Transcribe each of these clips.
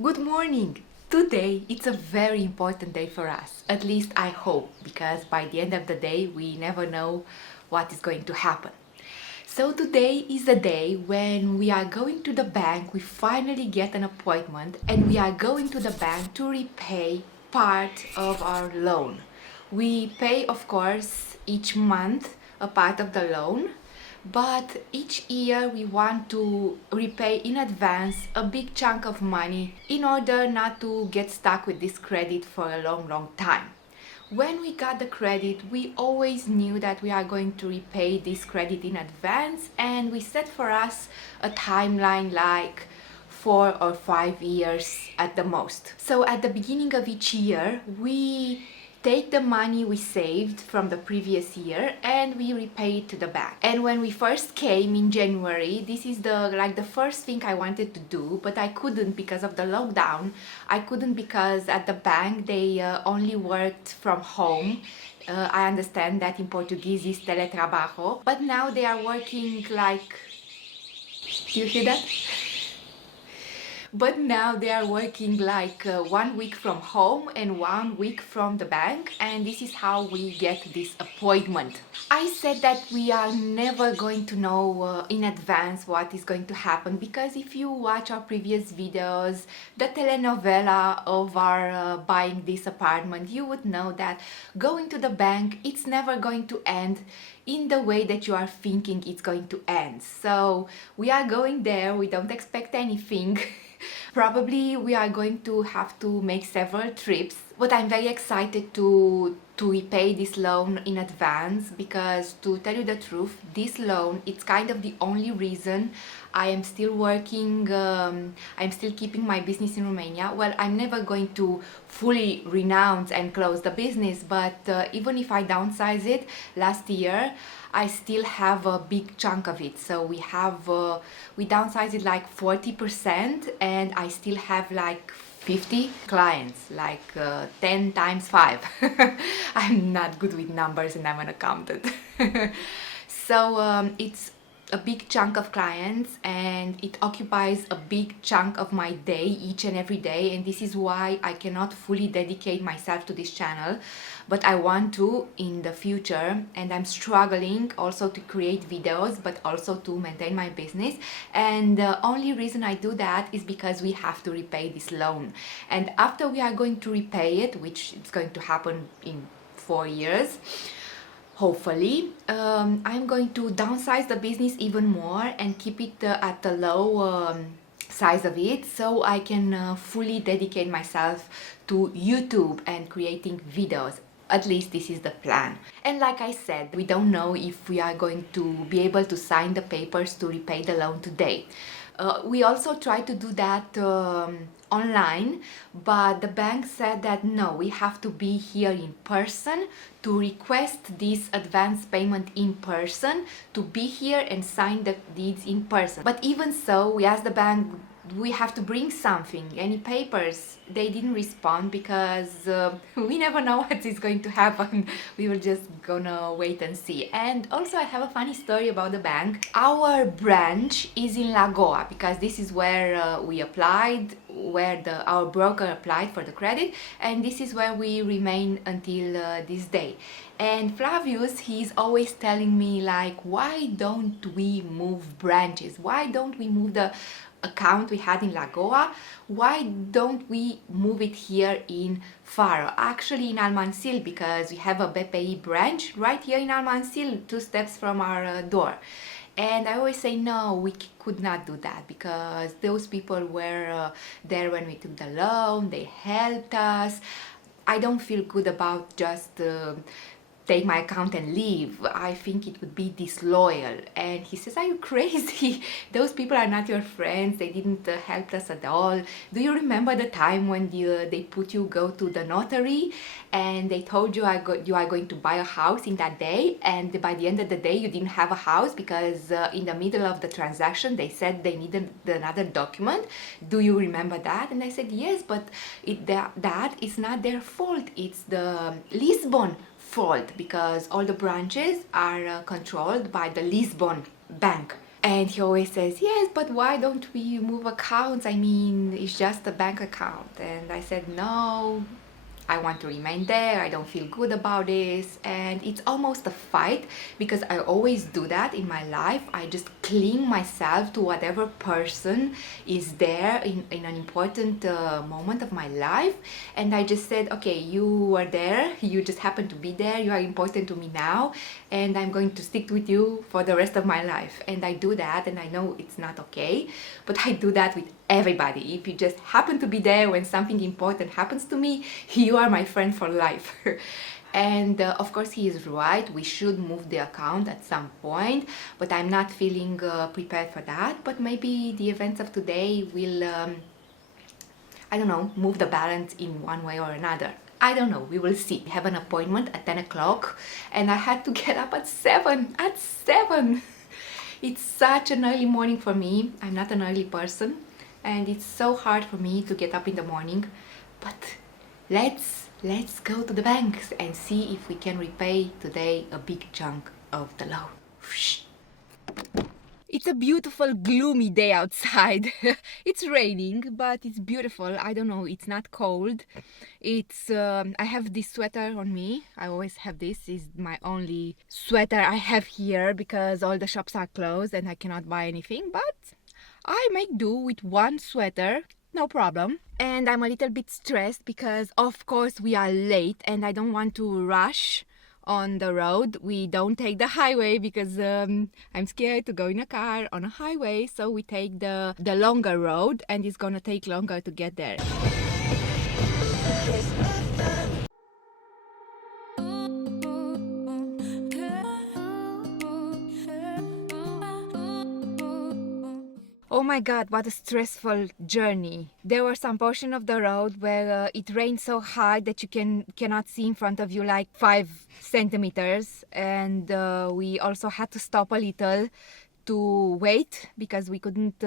Good morning! Today it's a very important day for us. At least I hope, because by the end of the day we never know what is going to happen. So today is the day when we are going to the bank, we finally get an appointment and we are going to the bank to repay part of our loan. We pay, of course, each month a part of the loan, but each year we want to repay in advance a big chunk of money in order not to get stuck with this credit for a long time. When we got the credit, we always knew that we are going to repay this credit in advance, and we set for us a timeline like 4 or 5 years at the most. So at the beginning of each year, we take the money we saved from the previous year and we repay it to the bank. And when we first came in January, this is the first thing I wanted to do, but I couldn't because of the lockdown. I couldn't because at the bank they only worked from home. I understand that in Portuguese is teletrabajo, but now they are working like, do you hear that? But now they are working like 1 week from home and 1 week from the bank, and this is how we get this appointment. I said that we are never going to know in advance what is going to happen, because if you watch our previous videos, the telenovela of our buying this apartment, you would know that going to the bank, it's never going to end in the way that you are thinking it's going to end. So we are going there, we don't expect anything. Probably we are going to have to make several trips, but I'm very excited to repay this loan in advance, because to tell you the truth, this loan, it's kind of the only reason I am still working, I'm still keeping my business in Romania. Well, I'm never going to fully renounce and close the business, but even if I downsize it, last year I still have a big chunk of it. So we downsized it like 40%, and I still have like 50 clients, like 10 times 5. I'm not good with numbers and I'm an accountant. So it's a big chunk of clients, and it occupies a big chunk of my day each and every day, and this is why I cannot fully dedicate myself to this channel, but I want to in the future, and I'm struggling also to create videos but also to maintain my business. And the only reason I do that is because we have to repay this loan, and after we are going to repay it, which is going to happen in 4 years, hopefully, I'm going to downsize the business even more and keep it at the low size of it, so I can fully dedicate myself to YouTube and creating videos. At least this is the plan. And like I said, we don't know if we are going to be able to sign the papers to repay the loan today. We also tried to do that online, but the bank said that no, we have to be here in person to request this advance payment in person, to be here and sign the deeds in person. But even so, we asked the bank, we have to bring something, any papers. They didn't respond because we never know what is going to happen. We were just gonna wait and see. And also I have a funny story about the bank. Our branch is in Lagoa, because this is where we applied, where our broker applied for the credit, and this is where we remain until this day. And Flavius, he's always telling me like, why don't we move branches? Why don't we move the account we had in Lagoa? Why don't we move it here in Faro? Actually in Almansil, because we have a BPI branch right here in Almansil, 2 steps from our door. And I always say no, we could not do that, because those people were there when we took the loan, they helped us. I don't feel good about just take my account and leave. I think it would be disloyal. And he says, are you crazy? Those people are not your friends. They didn't help us at all. Do you remember the time when they put you go to the notary and they told you you are going to buy a house in that day, and by the end of the day you didn't have a house because in the middle of the transaction they said they needed another document? Do you remember that? And I said yes, but that is not their fault. It's the Lisbon fault, because all the branches are controlled by the Lisbon bank. And he always says, yes, but why don't we move accounts? I mean, it's just a bank account. And I said, no, I want to remain there. I don't feel good about this. And it's almost a fight because I always do that in my life. I just cling myself to whatever person is there in an important moment of my life. And I just said, okay, you were there. You just happen to be there. You are important to me now. And I'm going to stick with you for the rest of my life. And I do that. And I know it's not okay. But I do that with everybody. If you just happen to be there when something important happens to me, you are my friend for life. And of course he is right, we should move the account at some point, but I'm not feeling prepared for that. But maybe the events of today will I don't know, move the balance in one way or another. I don't know, we will see. We have an appointment at 10 o'clock and I had to get up at 7. At 7! It's such an early morning for me. I'm not an early person and it's so hard for me to get up in the morning. But let's go to the banks and see if we can repay today a big chunk of the loan. It's a beautiful gloomy day outside. It's raining, but it's beautiful. I don't know, it's not cold. It's I have this sweater on me. I always have this. Is my only sweater I have here because all the shops are closed and I cannot buy anything, but I make do with one sweater. No problem. And I'm a little bit stressed because of course we are late and I don't want to rush on the road. We don't take the highway because I'm scared to go in a car on a highway, so we take the longer road and it's gonna take longer to get there. Oh my god, what a stressful journey. There were some portion of the road where it rained so hard that you cannot see in front of you like 5 centimeters, and we also had to stop a little to wait because we couldn't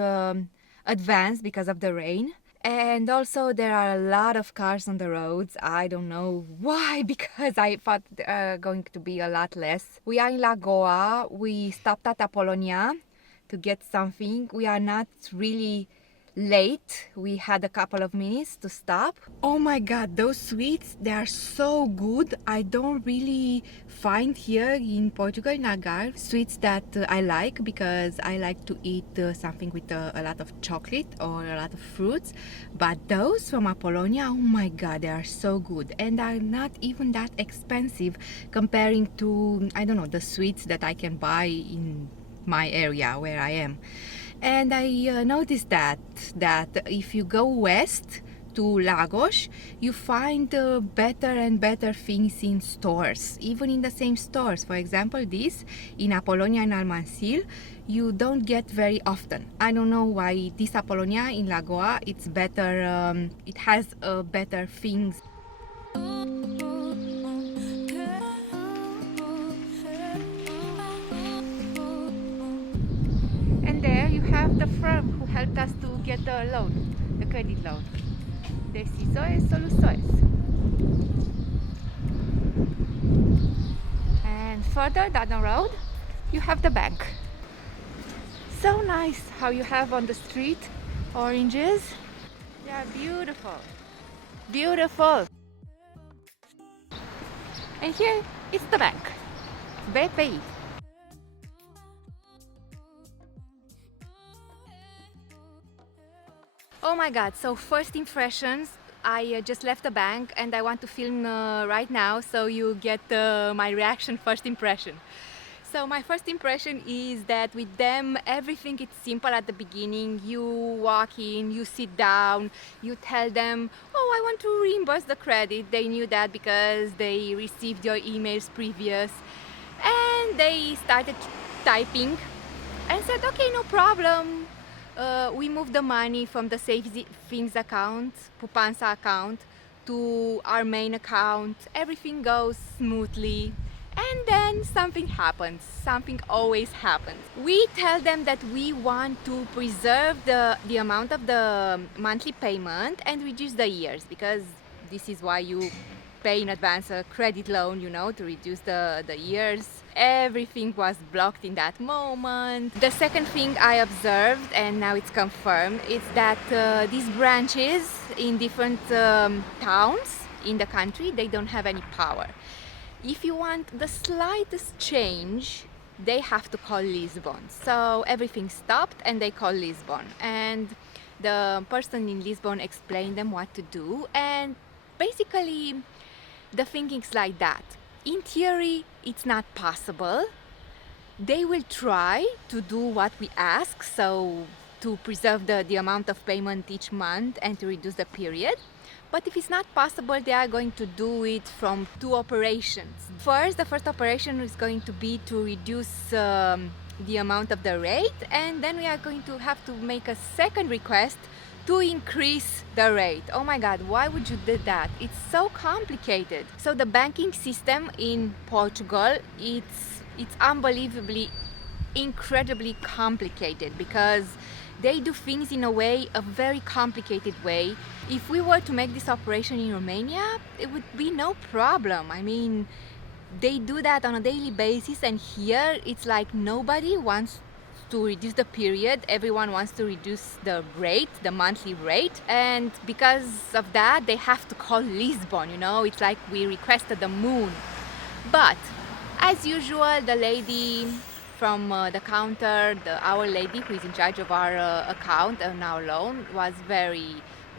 advance because of the rain. And also there are a lot of cars on the roads. I don't know why, because I thought going to be a lot less. We are in Lagoa. We stopped at Apollonia to get something. We are not really late. We had a couple of minutes to stop. Oh my god, those sweets, they are so good. I don't really find here in Portugal, in Algarve, sweets that I like, because I like to eat something with a lot of chocolate or a lot of fruits. But those from Apollonia, oh my god, they are so good and are not even that expensive comparing to, I don't know, the sweets that I can buy in my area where I am. And I noticed that if you go west to Lagos, you find better and better things in stores, even in the same stores. For example, this in Apollonia and Almancil, you don't get very often. I don't know why this Apollonia in Lagoa, it's better, it has better things. There you have the firm who helped us to get the loan, the credit loan. Decisores Soluções. And further down the road, you have the bank. So nice how you have on the street oranges. They are beautiful. Beautiful. And here is the bank. Repaying. Oh my god, so first impressions, I just left the bank and I want to film right now so you get my reaction, first impression. So my first impression is that with them everything is simple at the beginning. You walk in, you sit down, you tell them, oh, I want to reimburse the credit. They knew that because they received your emails previous, and they started typing and said, okay, no problem. We moved the money from the savings account, Poupança account, to our main account. Everything goes smoothly. And then something happens. Something always happens. We tell them that we want to preserve the amount of the monthly payment and reduce the years, because this is why you pay in advance a credit loan, you know, to reduce the years. Everything was blocked in that moment. The second thing I observed, and now it's confirmed, is that these branches in different towns in the country, they don't have any power. If you want the slightest change, they have to call Lisbon. So everything stopped and they called Lisbon. And the person in Lisbon explained them what to do. And basically, the thinking's like that. In theory, it's not possible. They will try to do what we ask, so to preserve the amount of payment each month and to reduce the period. But if it's not possible, they are going to do it from two operations. First, the first operation is going to be to reduce the amount of the rate, and then we are going to have to make a second request to increase the rate. Oh my God, why would you do that? It's so complicated. So the banking system in Portugal, it's unbelievably, incredibly complicated because they do things in a very complicated way. If we were to make this operation in Romania, it would be no problem. I mean, they do that on a daily basis, and here it's like nobody wants to reduce the period. Everyone wants to reduce the rate, the monthly rate, and because of that, they have to call Lisbon, you know? It's like we requested the moon. But as usual, the lady from the counter, our lady who is in charge of our account and our loan, was very,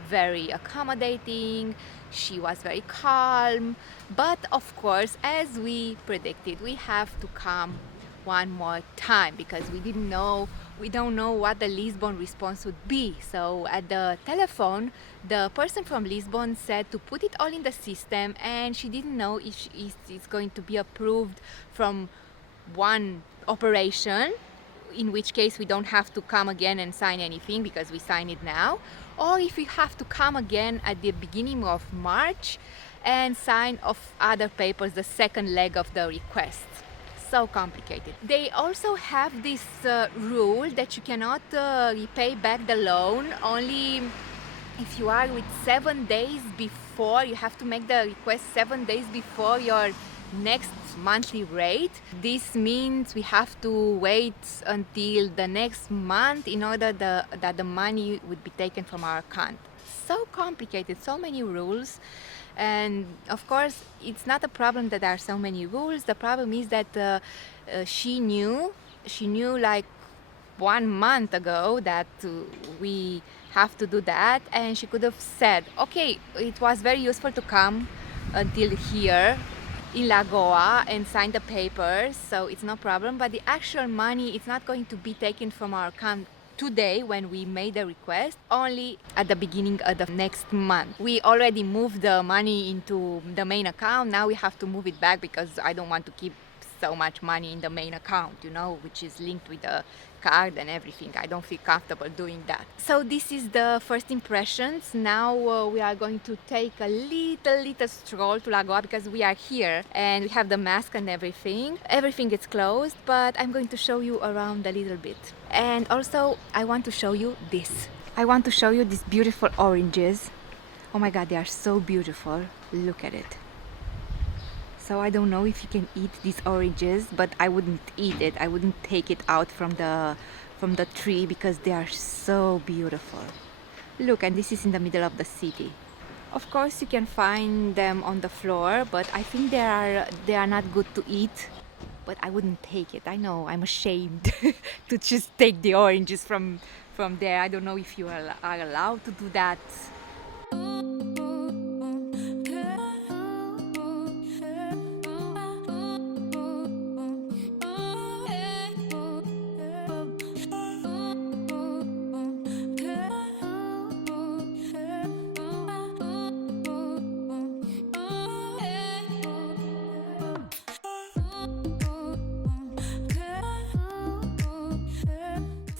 very accommodating. She was very calm. But of course, as we predicted, we have to come one more time because we don't know what the Lisbon response would be. So at the telephone, the person from Lisbon said to put it all in the system, and she didn't know if it's going to be approved from one operation, in which case we don't have to come again and sign anything because we sign it now, or if we have to come again at the beginning of March and sign of other papers, the second leg of the request. So complicated. They also have this rule that you cannot repay back the loan only if you are with 7 days before. You have to make the request 7 days before your next monthly rate. This means we have to wait until the next month in order that the money would be taken from our account. So complicated, so many rules. And of course, it's not a problem that there are so many rules. The problem is that she knew like 1 month ago that we have to do that, and she could have said, okay, it was very useful to come until here in Lagoa and sign the papers, so it's no problem, but the actual money is not going to be taken from our account today when we made the request, only at the beginning of the next month. We already moved the money into the main account. Now we have to move it back because I don't want to keep so much money in the main account, you know, which is linked with the card and everything. I don't feel comfortable doing that. So this is the first impressions. Now we are going to take a little stroll to Lagoa because we are here and we have the mask and everything. Everything is closed, but I'm going to show you around a little bit. And also I want to show you this. I want to show you these beautiful oranges. Oh my God, they are so beautiful. Look at it. So I don't know if you can eat these oranges, but I wouldn't eat it. I wouldn't take it out from the tree because they are so beautiful. Look, and this is in the middle of the city. Of course, you can find them on the floor, but I think they are not good to eat. But I wouldn't take it. I know, I'm ashamed to just take the oranges from there. I don't know if you are allowed to do that.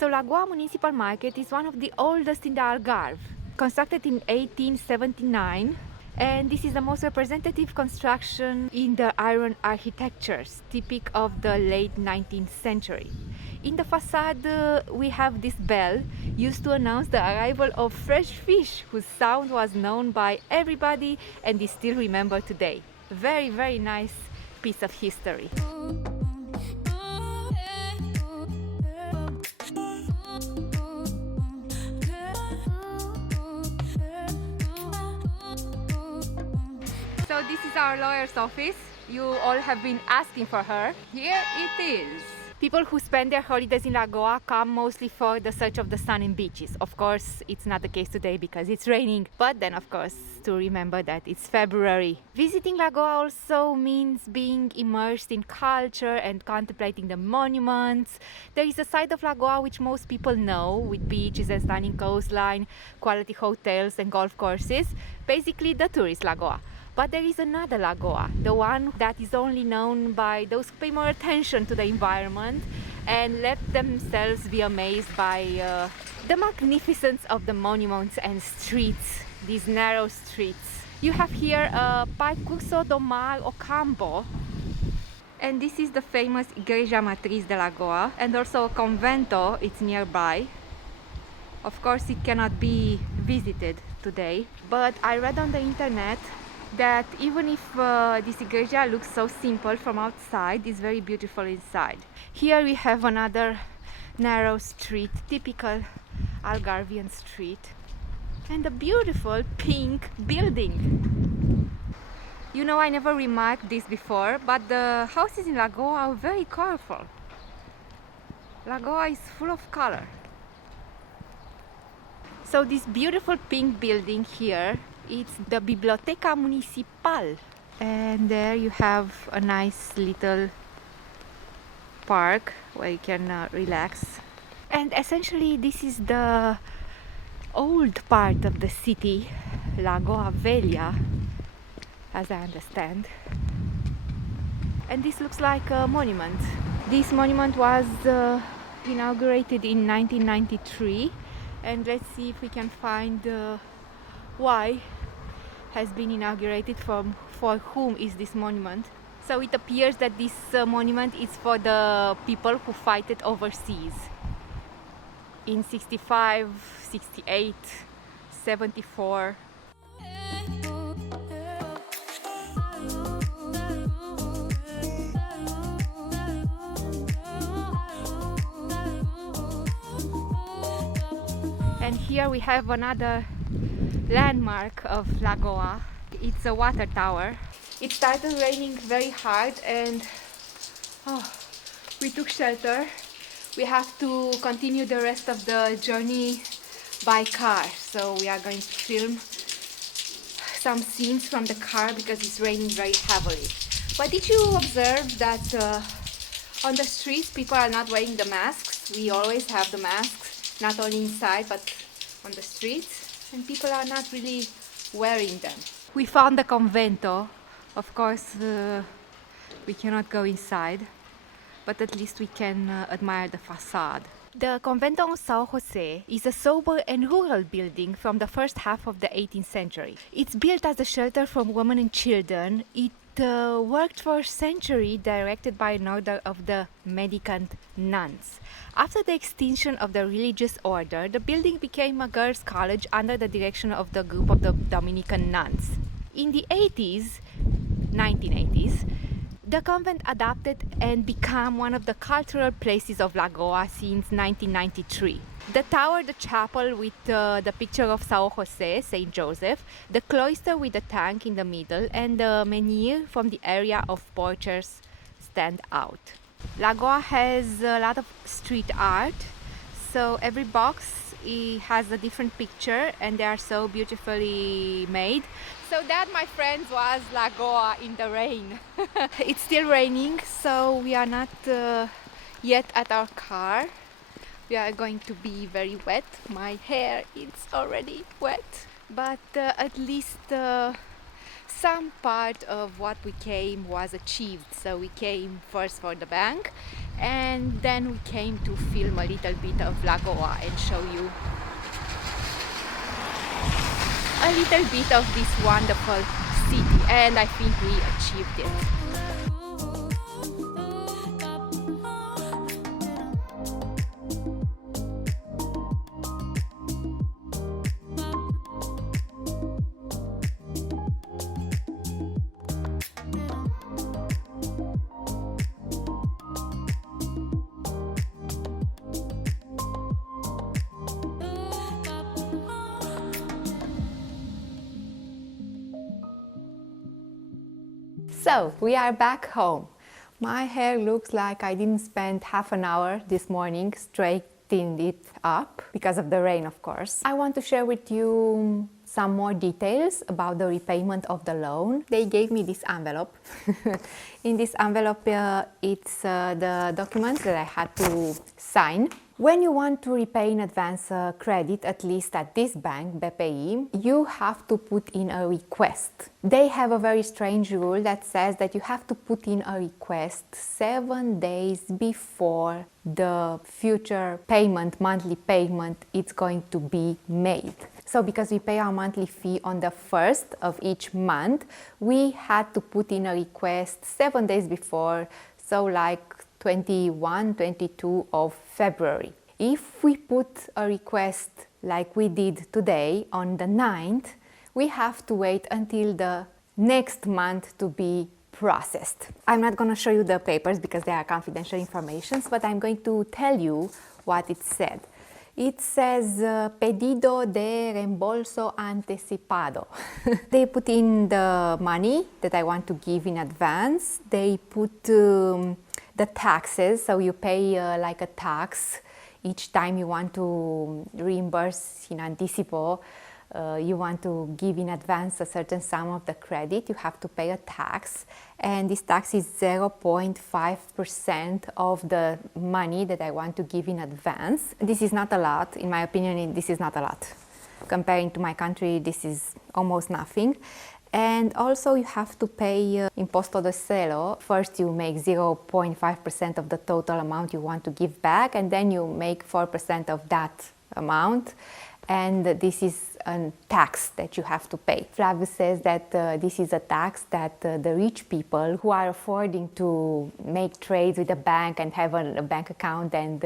So Lagoa Municipal Market is one of the oldest in the Algarve, constructed in 1879, and this is the most representative construction in the iron architectures, typical of the late 19th century. In the facade, we have this bell used to announce the arrival of fresh fish, whose sound was known by everybody and is still remembered today. Very, very nice piece of history. So this is our lawyer's office. You all have been asking for her. Here it is. People who spend their holidays in Lagoa come mostly for the search of the sun and beaches. Of course, it's not the case today because it's raining, but then of course to remember that it's February. Visiting Lagoa also means being immersed in culture and contemplating the monuments. There is a side of Lagoa which most people know, with beaches and stunning coastline, quality hotels and golf courses. Basically the tourist Lagoa. But there is another Lagoa, the one that is only known by those who pay more attention to the environment and let themselves be amazed by the magnificence of the monuments and streets, these narrow streets. You have here a Percurso do Mar Ocampo, and this is the famous Igreja Matriz de Lagoa, and also a convento, it's nearby. Of course it cannot be visited today, but I read on the internet that even if this igreja looks so simple from outside, it's very beautiful inside. Here we have another narrow street, typical Algarvian street, and a beautiful pink building. You know, I never remarked this before, but the houses in Lagoa are very colorful. Lagoa is full of color. So this beautiful pink building here, it's the Biblioteca Municipal, and there you have a nice little park where you can relax. And essentially this is the old part of the city, Lagoa Velha, as I understand. And this looks like a monument. This monument was inaugurated in 1993, and let's see if we can find why has been inaugurated, for whom is this monument. So it appears that this monument is for the people who fight it overseas in 65, 68, 74. And here we have another landmark of Lagoa. It's a water tower. It started raining very hard and we took shelter. We have to continue the rest of the journey by car, so we are going to film some scenes from the car because it's raining very heavily. But did you observe that on the streets people are not wearing the masks? We always have the masks, not only inside but on the streets. And people are not really wearing them. We found the convento. Of course, we cannot go inside, but at least we can admire the facade. The convento of São José is a sober and rural building from the first half of the 18th century. It's built as a shelter from women and children. It worked for a century, directed by an order of the mendicant nuns. After the extinction of the religious order, the building became a girls' college under the direction of the group of the Dominican nuns. In the 1980s, the convent adapted and became one of the cultural places of Lagoa since 1993. The tower, the chapel with the picture of São José, Saint Joseph, the cloister with the tank in the middle, and the menhir from the area of porchers stand out. Lagoa has a lot of street art, so every box has a different picture and they are so beautifully made. So that, my friends, was Lagoa in the rain. It's still raining, so we are not yet at our car. We are going to be very wet. My hair is already wet, but at least some part of what we came was achieved. So we came first for the bank, and then we came to film a little bit of Lagoa and show you a little bit of this wonderful city, and I think we achieved it. So, we are back home. My hair looks like I didn't spend half an hour this morning straightening it up, because of the rain, of course. I want to share with you some more details about the repayment of the loan. They gave me this envelope. In this envelope, it's the documents that I had to sign. When you want to repay in advance credit, at least at this bank, BPI, you have to put in a request. They have a very strange rule that says that you have to put in a request 7 days before the future payment, monthly payment, it's going to be made. So because we pay our monthly fee on the 1st of each month, we had to put in a request 7 days before, so like 21, 22 of February. If we put a request like we did today on the 9th, we have to wait until the next month to be processed. I'm not going to show you the papers because they are confidential information, but I'm going to tell you what it said. It says pedido de reembolso anticipado. They put in the money that I want to give in advance. They put the taxes, so you pay like a tax each time you want to reimburse in anticipo. You want to give in advance a certain sum of the credit, you have to pay a tax, and this tax is 0.5% of the money that I want to give in advance. This is not a lot, in my opinion. This is not a lot. Comparing to my country, this is almost nothing. And also you have to pay imposto de selo. First you make 0.5% of the total amount you want to give back, and then you make 4% of that amount. And this is a tax that you have to pay. Flavio says that this is a tax that the rich people who are affording to make trades with the bank and have a bank account and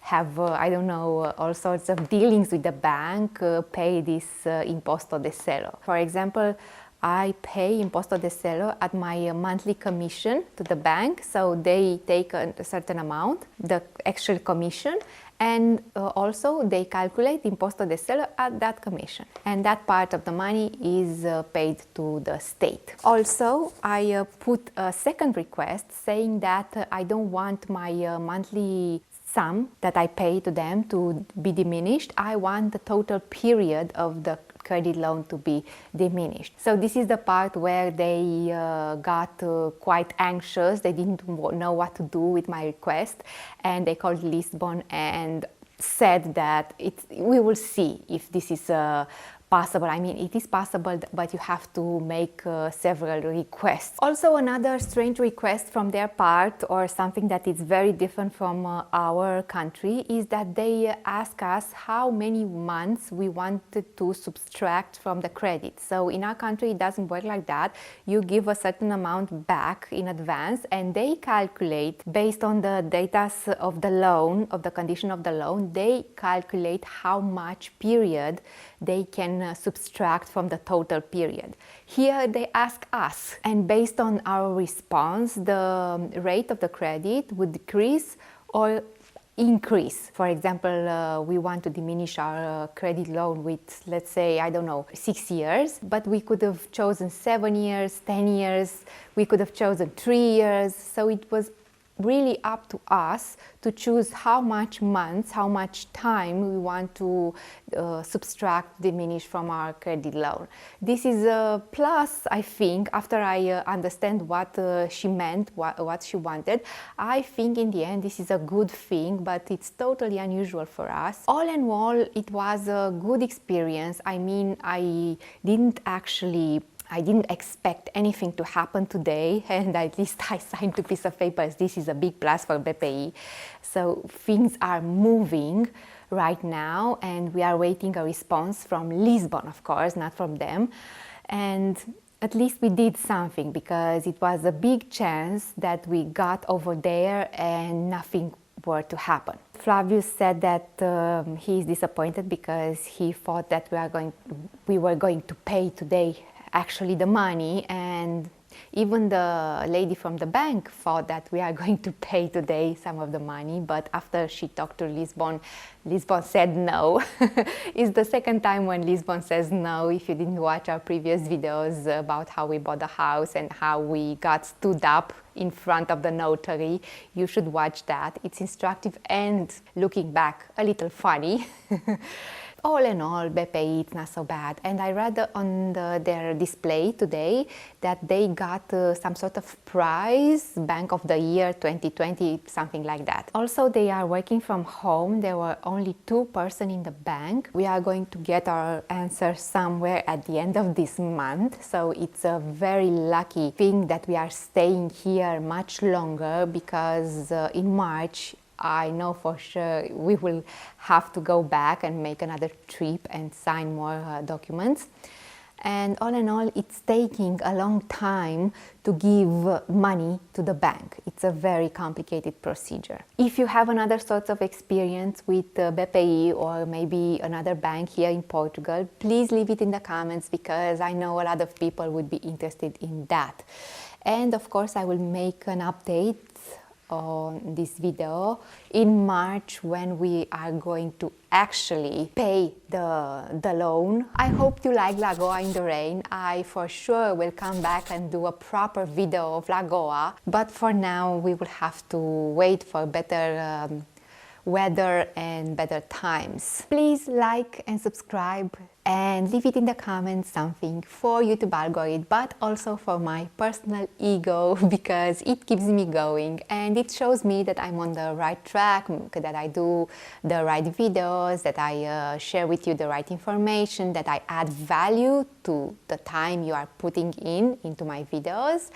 have, I don't know, all sorts of dealings with the bank pay this imposto de selo. For example, I pay imposto de selo at my monthly commission to the bank, so they take a certain amount, the actual commission, and also they calculate imposto de selo at that commission, and that part of the money is paid to the state. Also, I put a second request saying that I don't want my monthly sum that I pay to them to be diminished. I want the total period of the credit loan to be diminished. So this is the part where they got quite anxious. They didn't know what to do with my request, and they called Lisbon and said that we will see if this is possible. I mean, it is possible, but you have to make several requests. Also, another strange request from their part, or something that is very different from our country, is that they ask us how many months we wanted to subtract from the credit. So in our country, it doesn't work like that. You give a certain amount back in advance, and they calculate based on the data of the loan, of the condition of the loan, they calculate how much period they can subtract from the total period. Here they ask us, and based on our response, the rate of the credit would decrease or increase. For example, we want to diminish our credit loan with, let's say, I don't know, 6 years, but we could have chosen 7 years, 10 years, we could have chosen 3 years, so it was really up to us to choose how much months, how much time we want to subtract, diminish from our credit loan. This is a plus, I think, after I understand what she meant, what she wanted. I think in the end this is a good thing, but it's totally unusual for us. All in all, it was a good experience. I mean, I didn't expect anything to happen today, and at least I signed 2 pieces of papers. This is a big plus for BPI. So things are moving right now, and we are waiting a response from Lisbon, of course, not from them. And at least we did something, because it was a big chance that we got over there and nothing were to happen. Flavius said that he is disappointed because he thought that we were going to pay today actually the money, and Even the lady from the bank thought that we are going to pay today some of the money, but after she talked to Lisbon, Lisbon said no. It's the second time when Lisbon says no. If you didn't watch our previous videos about how we bought the house and how we got stood up in front of the notary, you should watch that. It's instructive and, looking back, a little funny. All in all, BPI, it's not so bad. And I read on their display today that they got some sort of prize, Bank of the Year 2020, something like that. Also, they are working from home. There were only 2 persons in the bank. We are going to get our answer somewhere at the end of this month. So it's a very lucky thing that we are staying here much longer, because in March, I know for sure we will have to go back and make another trip and sign more documents. And all in all, it's taking a long time to give money to the bank. It's a very complicated procedure. If you have another sort of experience with BPI or maybe another bank here in Portugal, please leave it in the comments, because I know a lot of people would be interested in that. And of course, I will make an update on this video in March, when we are going to actually pay the loan. I hope you like Lagoa in the rain. I for sure will come back and do a proper video of Lagoa, but for now we will have to wait for better weather and better times. Please like and subscribe, and leave it in the comments something for YouTube algorithm, but also for my personal ego, because it keeps me going and it shows me that I'm on the right track, that I do the right videos, that I share with you the right information, that I add value to the time you are putting into my videos.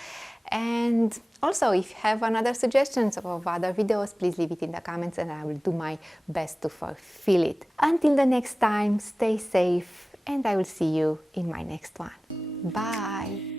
And also, if you have another suggestions of other videos, please leave it in the comments and I will do my best to fulfill it. Until the next time, stay safe, and I will see you in my next one. Bye!